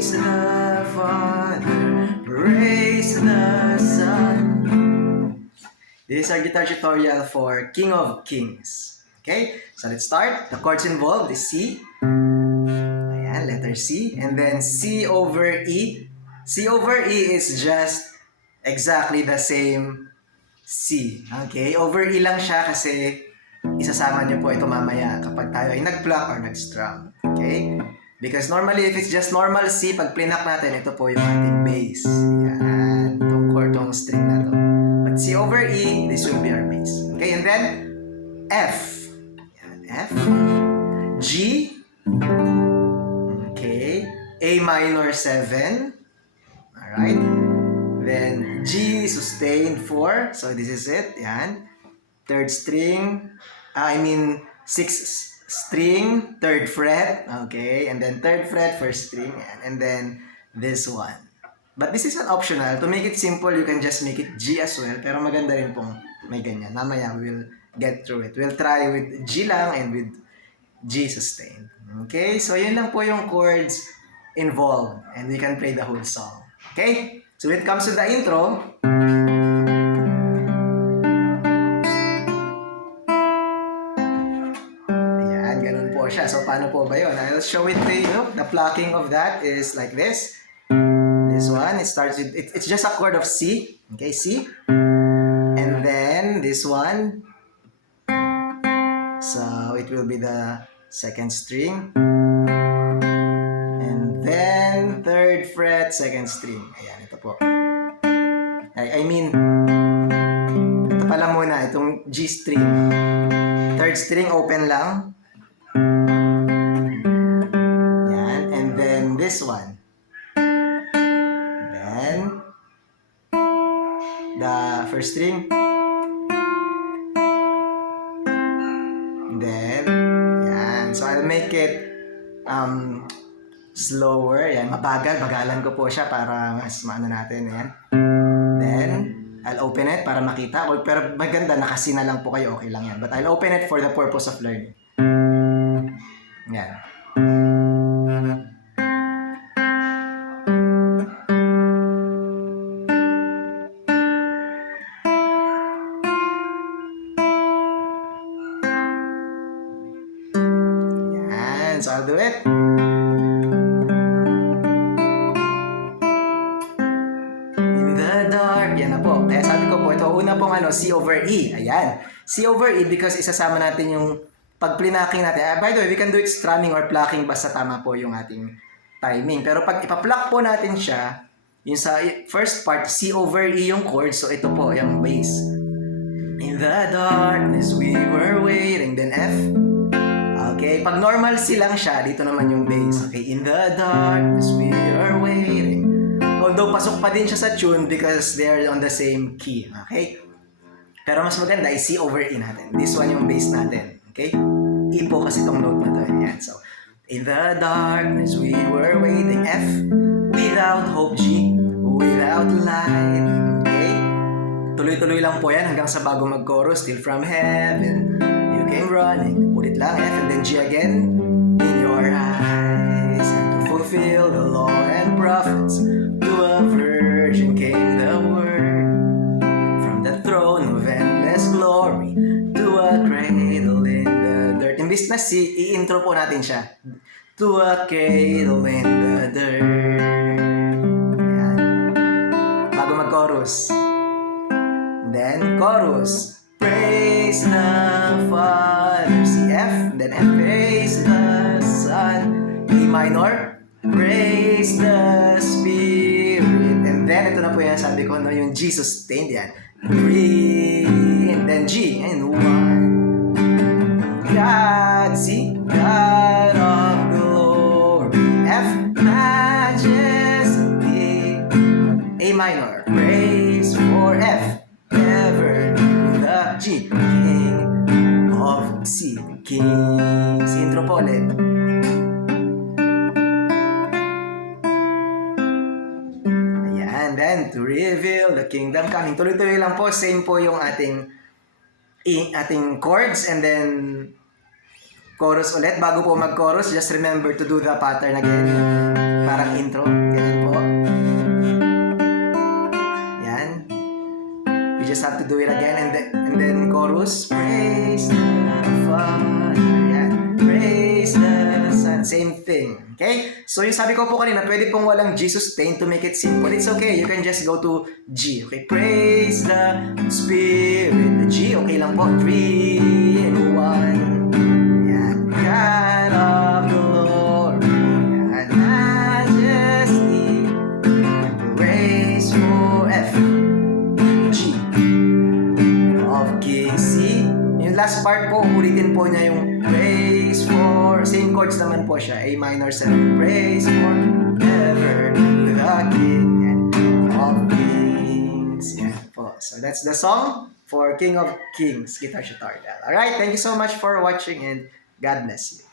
Praise the Father, praise the Son. This is our guitar tutorial for King of Kings. Okay, so let's start. The chords involved is C. Ayan, letter C. And then C over E. C over E is just exactly the same C. Okay, over E lang siya kasi isasama niyo po ito mamaya kapag tayo ay nag-pluck or nag-strum. Okay? Because normally, if it's just normal C, pag plinak natin, ito po yung ating bass. Yan. Itong chord, itong string na to. But C over E, this will be our bass. Okay, and then F. Yan, F. G. Okay. A minor 7. Alright. Then G sustained 4. So this is it. Yan. Third string. 6th string, 3rd fret, okay, and then 3rd fret, 1st string, and then this one. But this is an optional. To make it simple, you can just make it G as well, pero maganda rin pong may ganyan. Mamaya, we'll get through it. We'll try with G lang and with G sustained. Okay, so yun lang po yung chords involved, and we can play the whole song. Okay, so when it comes to the intro, siya. So, paano po ba yun? I'll show it to you. The plucking of that is like this. This one, it starts with, it's just a chord of C. Okay, C. And then, this one. So, it will be the 2nd string. And then, 3rd fret, 2nd string. Ayan, ito po. Ito pala muna, itong G string. 3rd string, open lang. Yan. And then this one. Then the 1st string. Then yan. So I'll make it slower. Yan. Bagalan ko po siya para mas maano natin. Yan. Then I'll open it para makita. Pero maganda, nakasi na lang po kayo. Okay lang yan. But I'll open it for the purpose of learning. Yan. Yan. So, I'll do it. In the dark. Yan na po. Kaya sabi ko po, ito una pong C over E. Ayan. C over E because isasama natin yung pag plinaking natin, by the way, we can do it strumming or plucking basta tama po yung ating timing. Pero pag ipa-pluck po natin siya, yung sa first part, C over E yung chord, so ito po yung bass. In the darkness we were waiting, then F. Okay, pag normal C lang siya, dito naman yung bass. Okay, in the darkness we were waiting. Although pasok pa din siya sa tune because they are on the same key. Okay? Pero mas maganda ay C over E natin. This one yung bass natin. Okay? E po kasi itong note na to. Yan. So, in the darkness we were waiting. F. Without hope. G. Without light. Okay? Tuloy-tuloy lang po yan hanggang sa bago mag-chorus. Till from heaven you came running. Ulit lang. F and then G again. In your eyes. And to fulfill the law and prophets. To a virgin came the word. From the throne of endless glory. To a cradle in the dirt. Imbis na C, i-intro po natin siya. To a cradle in the dirt. Yan. Bago mag-chorus. Then, chorus. Praise the Father. C, F. Then F. Praise the Son. E minor. Praise the Spirit. And then, ito na po yan sabi ko, no, yung G sustained yan. Breathe. And then G. And 1. God, C, God of glory. F, majesty. A minor, praise for F. Ever the G, King of C, Kings. Intro po ulit. Ayan, then to reveal the kingdom coming. Tuloy-tuloy lang po, same po yung ating chords and then chorus ulit. Bago po mag-chorus, just remember to do the pattern again. Parang intro. King. Okay? So yung sabi ko po kanina, pwede pong walang G sustain to make it simple. It's okay. You can just go to G. Okay? Praise the Spirit. G, okay lang po. 3 and 1. Yan. God of glory and majesty. Praise for F. G. Of King C. Yung last part po, ulitin po niya yung praise for, same chords naman po siya, A minor 7, praise for ever the King of Kings. Yan po. So that's the song for King of Kings, Guitar Tutorial. Alright, thank you so much for watching and God bless you.